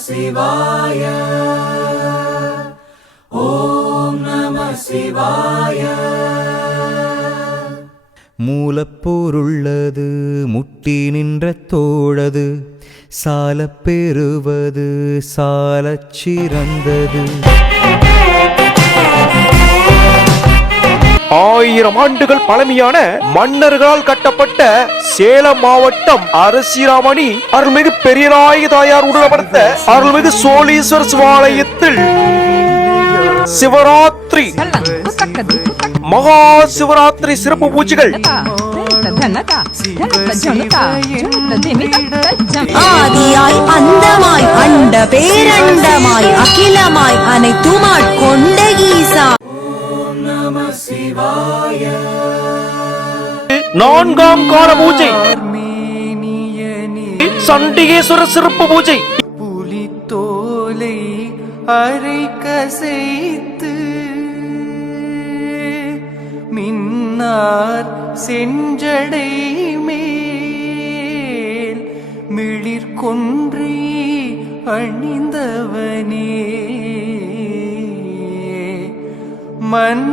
சிவாய. ஓம் நம சிவாய. மூலப்பொருள்ளது முட்டி நின்ற தோழது சாலப் பெறுவது சாலச் சிறந்தது. 1000 ஆண்டுகள் பழமையான மன்னர்களால் கட்டப்பட்ட சேலம் மாவட்டம் அரசிராமணி அருள்மிகு பெரியநாயகி தாயார் உருவப்படுத்த அருள்மிகு சோழீஸ்வரர் சிவாலயத்தில் சிவராத்திரி மகா சிவராத்திரி சிறப்பு பூஜைகள். ஆதியாய் அந்தமாய் அண்ட பேரண்டமாய் அகிலமாய் அனைத்துமாய் கொண்ட ஈசா. ஓம் நம சிவாய. 4ஆம் கால பூஜை சண்டிகேஸ்வரர் சிறப்பு பூஜை. புலித்தோலை அரை கசைத்து மின்னார் செஞ்சடை மேல் மிளிர்கொன்றி அணிந்தவனே மண்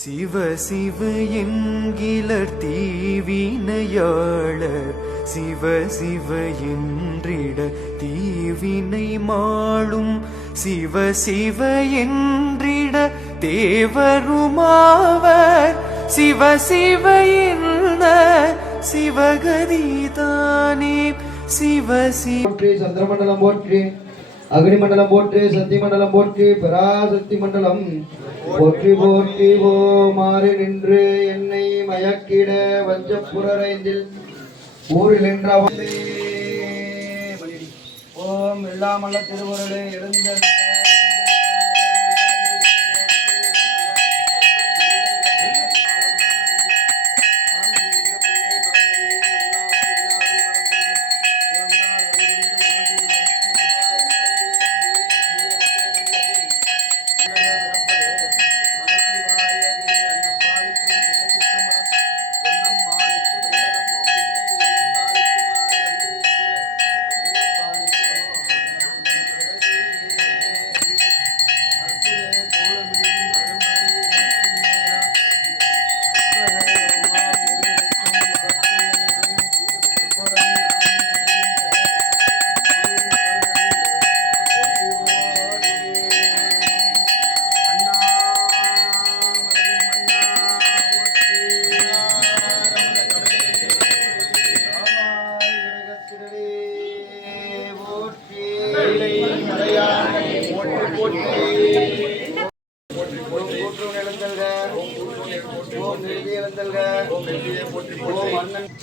சிவ சிவ என்கிலர் தீவினையாளர் சிவ சிவ என்றிட தீவினை மாளும் சிவ சிவ என்றிட தேவருமாவர் சிவ சிவ என்ன சிவகதிதானே சிவ சிவ. சந்திரமண்டலம் போற்றி, அக்னிமண்டலம் போற்றி, சக்தி மண்டலம் போற்றி, பராசக்தி மண்டலம் போற்றி போற்றி. ஓ மாறி நின்று என்னை மயக்கிட வஞ்சப்புறைந்தில் ஊரில் நின்ற ஓம் எல்லாமல்ல திருவுருளே எழுந்த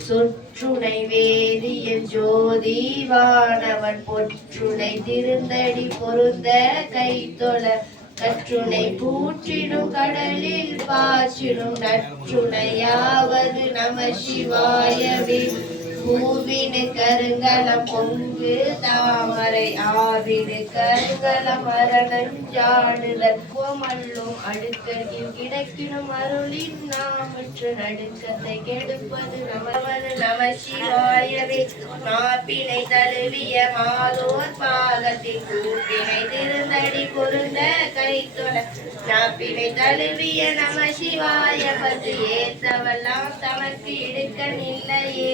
சொற்றுணை வேதியன் ஜோதிவானவன் பொற்றுணை திருந்தடி பொருந்த கைத்தொழ கற்றுணை பூற்றிடும் கடலில் பாய்ச்சிடும் நற்றுணையாவது நம சிவாயவே. பூவினு கருங்கலம் பொங்கு தாமரை ஆவினு கருங்கலம் மரணஞ்சாடுதல் கோமல்லும் அடுக்கடில் கிடக்கினும் அருளின் நாமற்று நடுக்கத்தை கெடுப்பது நம சிவாயவே. மாப்பினை தழுவிய மாதோர் பாகத்தில் கூப்பினை திருந்தடி பொருந்த கைத்தொட நாப்பினை தழுவிய நம சிவாய பது ஏற்றவெல்லாம் தமக்கு இடுக்க நில்லையே.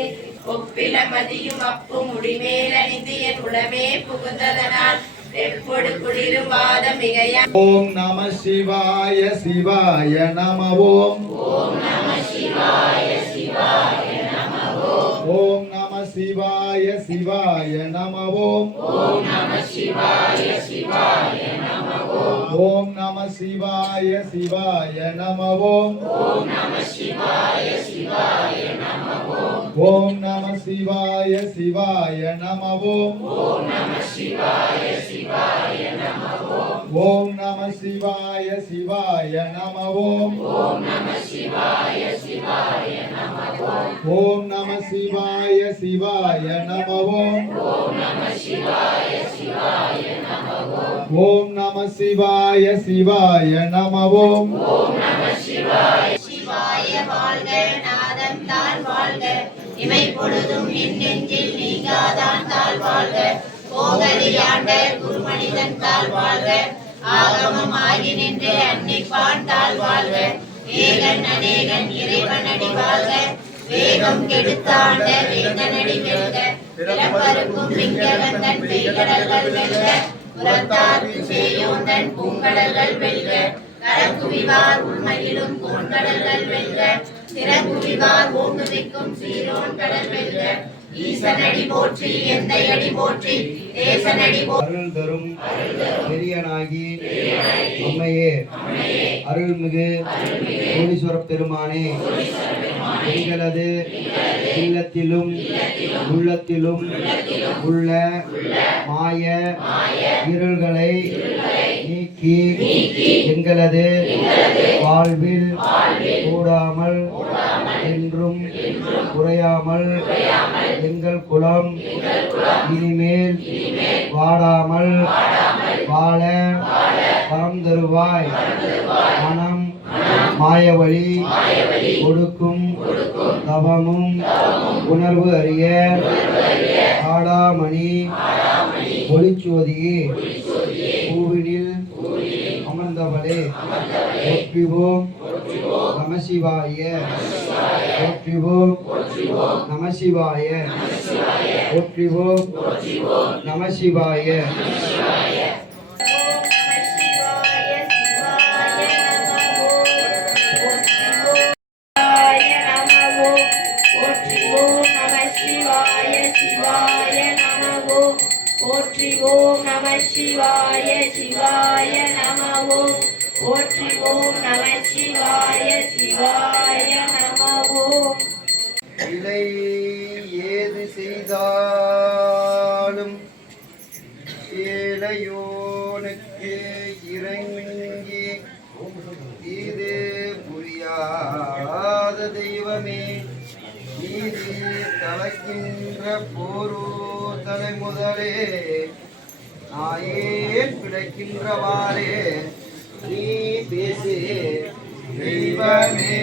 ஒப்பில மதியும் அப்பு முடிமேல் அணிந்து என் உடமே புகுந்ததனால் எப்பொடு குளிரும் வாத மிகையா. ஓம் நம சிவாய சிவாய நம. ஓம் நம சிவாய சிவாய நம. ஓம் நம சிவாய சிவாய நம. ஓம் நம சிவாய சிவாய நம. ஓம் நம சிவாய சிவாய நம. ஓம் நம சிவாய சிவாய நம. ஓம் நம சிவாய சிவாய நம. ஓம் நம சிவாய சிவாய நம. ஓம் நம சிவாய சிவாய நம. ஓம் நம சிவாய சிவாய நம. ஓம் நம சிவாய சிவாய நம. ஓம் நம சிவாய சிவாய நம. ஓம் நம சிவாய சிவாய நம. ஓம் நம சிவாய சிவாய வாழ்க நாதன் தான் வாழ்க இமை பொழுதும் என் நெஞ்சில் நீங்காதான் தாழ் வாழ்க போகலியாண்ட மனிதன் தாழ் வாழ்க ஆகமம் ஆகி நின்று அன்னிப்பான் தாழ் வாழ்க ஏகன் அநேகன் இறைவன் அடி வாழ்க வேகம் கெடுத்தாண்ட வேந்தனடி வெல்க பிறப்பருக்கும் விங்ககந்தன் பெய்கடல்கள் வெல்க புறத்தார்க்கு சேயோந்தன் பூங்கடல்கள் வெல்க கரக்குவிவார் உள்மகிழும் பூங்கடல்கள் வெல்க திறக்குவிவார் ஓங்குவிக்கும் சீரோன் கடல் வெல்க ஈசனடி போற்றி எந்தை அடி போற்றி தேசனடி அருள் தரும் பெரியனாகி அம்மையே அருள்மிகு கோடீஸ்வர பெருமானே எங்களது இல்லத்திலும் உள்ளத்திலும் உள்ள மாய இருள்களை நீக்கி எங்களது வாழ்வில் கூடாமல் என்றும் குறையாமல் எங்கள் குலம் இனிமேல் வாடாமல் வாழ வரம் தருவாய். மனம் மாயவழி கொடுக்கும் தவமும் உணர்வு அறிய ஆடாமணி ஒளிச்சோதியே பூவினில் அமர்ந்தவளே போற்றிவோம் நமசிவாய போற்றிவோம் நமசிவாய போற்றிவோம் நமசிவாய. போற்றிவோம் நம சிவாய சிவாய நமவோ போற்றிவோம் நம சிவாய சிவாய நமவோ. இலை ஏது செய்தாலும் ஏழையோனுக்கு இறங்கி இது புரியாத தெய்வமே நீதி கலக்கின்ற போரோ தலை முதலே நாயேன் பிழைக்கின்றவாறே நீ பேசே தெய்வமே.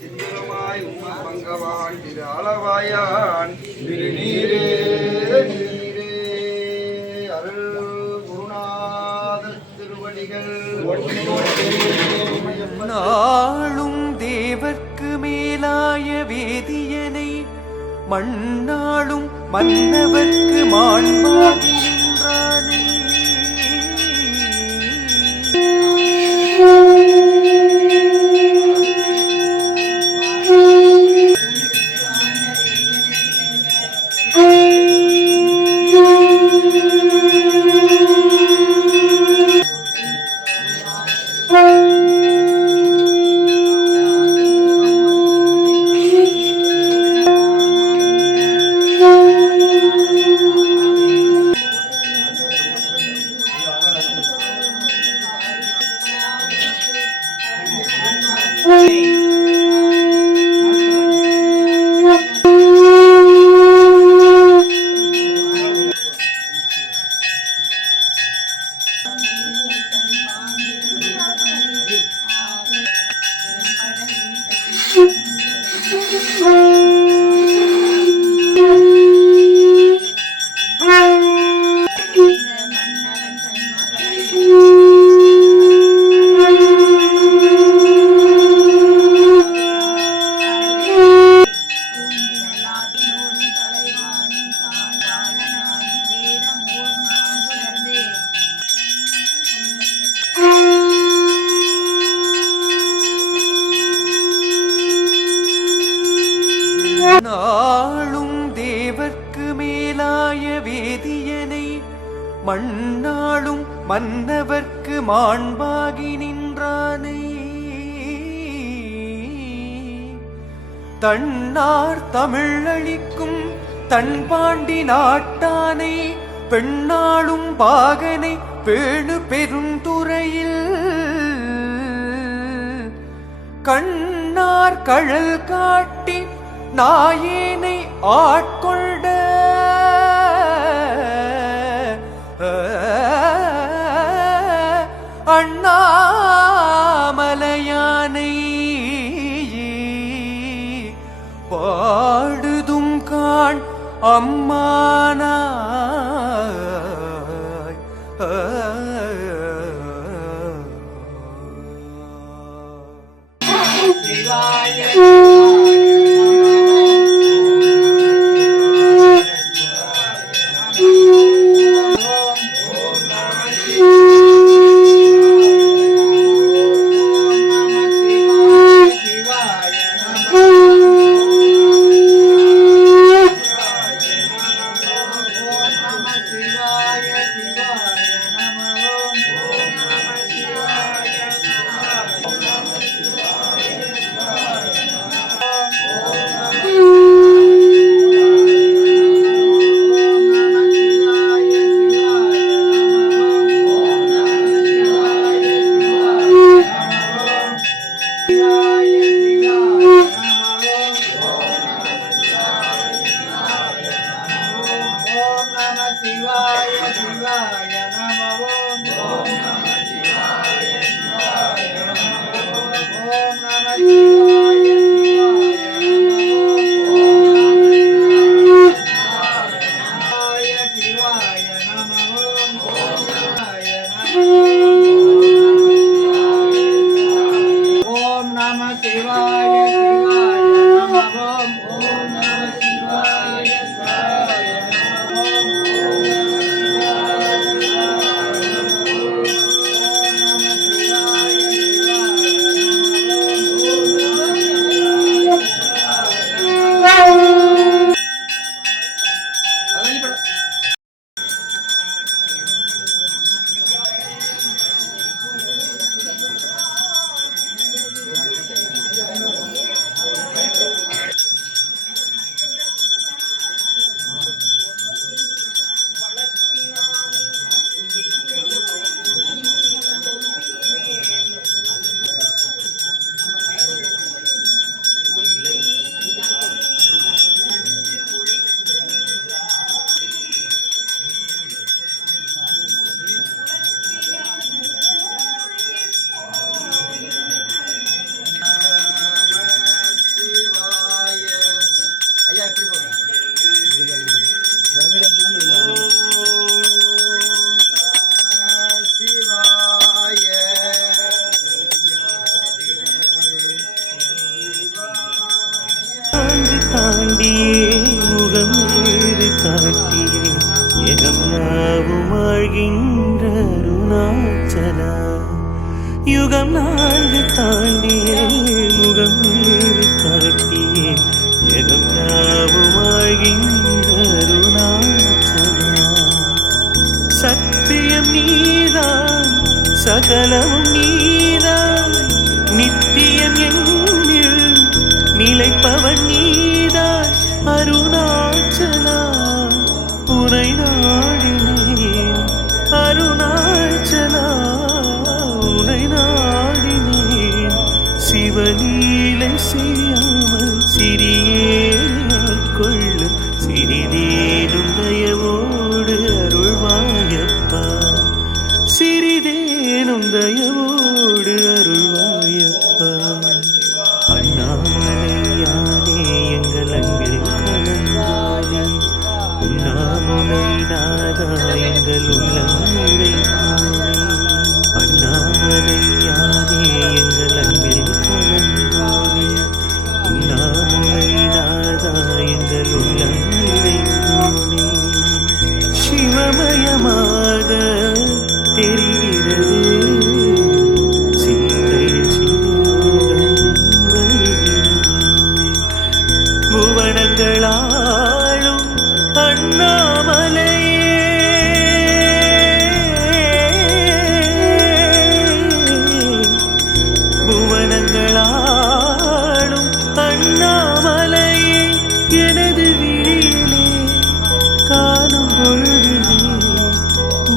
சிந்திரமாய் உம்மா பங்கவான் திரு அளவாயான் திருநீரே நீரே அருள் குருநாதர் திருவடிகள் நாளும் தேவர்க்கு மேலாய வேதியனை மண்ணாளும் மன்னவர்க்கு மாண்பாகி நின்றானே. நாளும் தேவர்க்கு மேலாய வேதியனை மண்ணாளும் மன்னவர்க்கு மாண்பாகி நின்றானே. தன்னார் தமிழளிக்கும் தன்பாண்டி நாட்டானை பெண்ணாளும் பாகனை பேணு பெருந்துறையில் கண்ணார் கழல் காட்டி நாயேனை ஆட்கொண்ட அம்மானாய் தாண்டியே முகம் ஏறு காட்டியே எகம் யாவும் ஆழ்கின்ற அருணாச்சலா யுகம் 4 தாண்டியே முகம் ஏறு காட்டியே எகம் யாவும் ஆழ்கின்ற அருணாச்சலா சத்தியம் நீதான் சகலமும் நீதான் நித்தியம் எங்கில் நிலைப்பவன் நீதான் அருணாச்சலா உனை நாடினேன் அருணாச்சலா உனை நாடினேன் சிவலீலை செய்யாமல் சிறியேன் கொள்ளும் சிறிதேனும் தயவோடு அருள்வாயப்பா சிறிதேனும் தயவோடு அருள்வாயப்பா அண்ணாமலையானே எங்கள் அன்பில் கலந்தானே உண்ணாமுலை நாதா எங்கள் உள்ளம் நிறைந்தானே அண்ணாமலையானே எங்கள் அன்பில் கலந்தானே உண்ணாமுலை நாதா எங்கள் உள்ளம் நிறைந்தானே சிவமயமாக தெரிகிறது சிந்தையில் புவனங்களாளும் அண்ணாமலையே புவனங்களாளும் அண்ணாமலையே எனது விழியிலே காணும் பொழுதிலே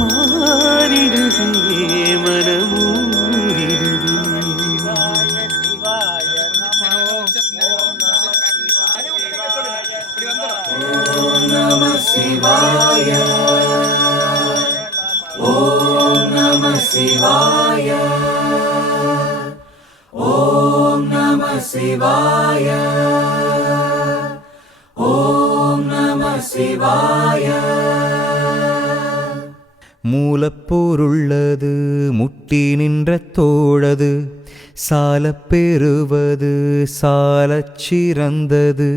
மாறிடுதே மனமூறிடுதே ஓம் நம சிவாய ஓம் நம சிவாய ஓம் நம சிவாய ஓம் நம சிவாய. மூலப்பொருள்ளது முட்டி நின்ற தோழது சாலப் பெறுவது சாலச் சிறந்தது.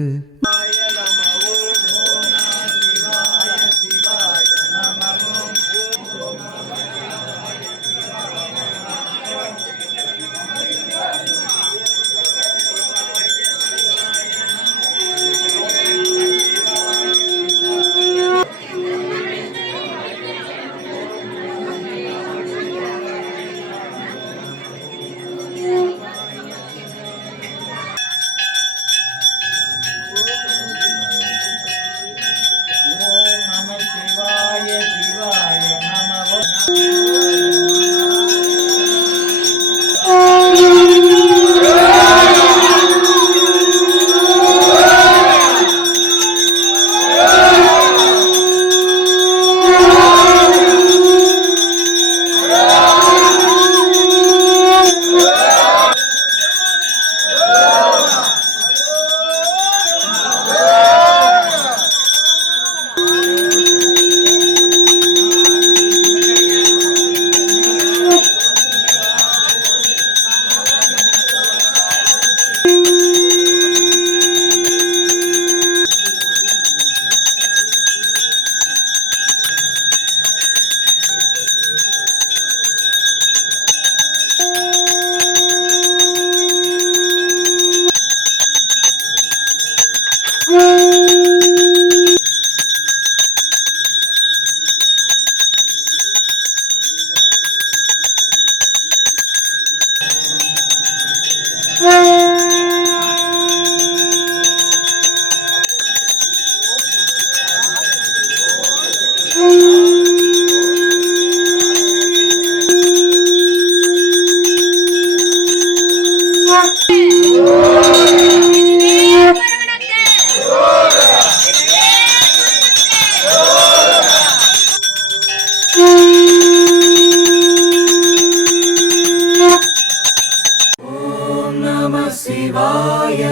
சிவாய.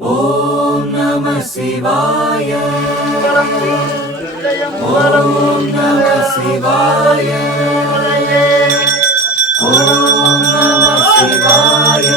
ஓம் நம சிவாய. ஓம் நம சிவாய. ஓம் நம சிவாய.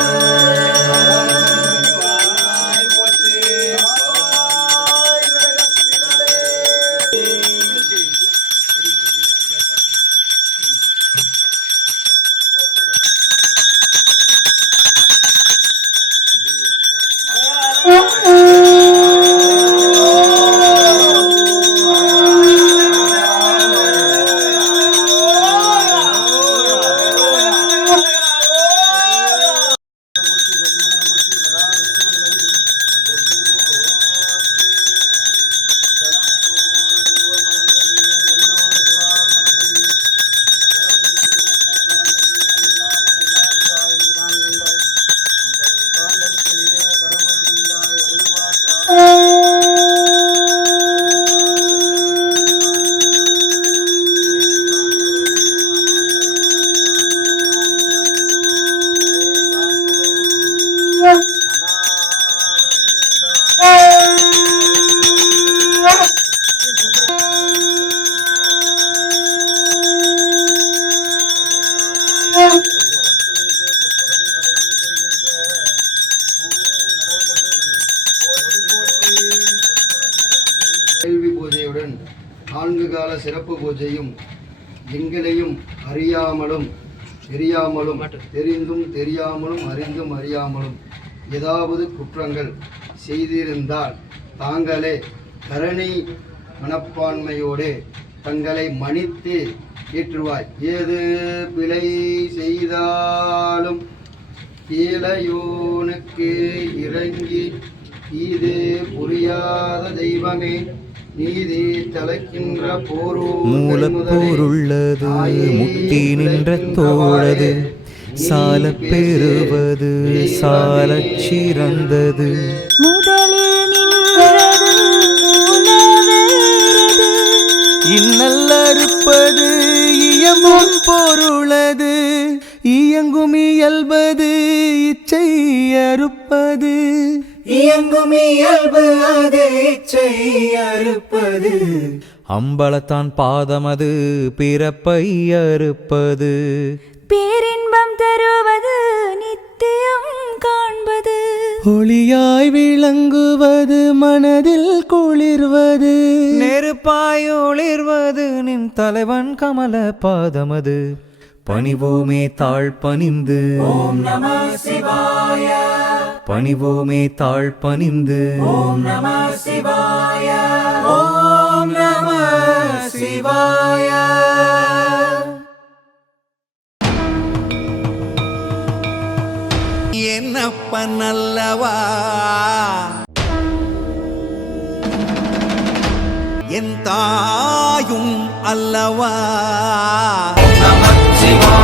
கேள்வி பூஜையுடன் 4 கால சிறப்பு பூஜையும் எங்களையும் அறியாமலும் தெரியாமலும் தெரிந்தும் தெரியாமலும் அறிந்தும் அறியாமலும் ஏதாவது குற்றங்கள் செய்திருந்தால் தாங்களே கருணை மனப்பான்மையோடு தங்களை மன்னித்து ஏற்றுவாய். ஏது பிழை செய்தாலும் கீழையோனுக்கு இறங்கி இது புரியாத தெய்வமே நீதி தலைக்கின்ற மூலப்பொருள்ளது முட்டி நின்ற தோழது சாலப் பெறுவது சாலச் சிறந்தது. முதலில் நின்றது மூலவேறது இன்னல் அறுப்பது இயம்பும் பொருளது இயங்கும் இயல்பது இச்சை அறுப்பது இயங்கும் இயல்பு அது இச்சை அறுப்பது. அம்பலத்தான் பாதமது பிறப்பை அறுப்பது. பேரின்பம் தருவது நித்தியம் காண்பது. ஒளியாய் விளங்குவது மனதில் குளிர்வது. நெருப்பாய் ஒளிர்வது நின் தலைவன் கமல பாதமது. பணிவோமே தாழ் பணிந்து ஓம் நம சிவாய. பணிவோமே தாழ் பணிந்து ஓம் நம சிவாய. ஓம் நம சிவாய. என்னப்பன் அல்லவா என் தாயும் அல்லவா. நம சிவாய.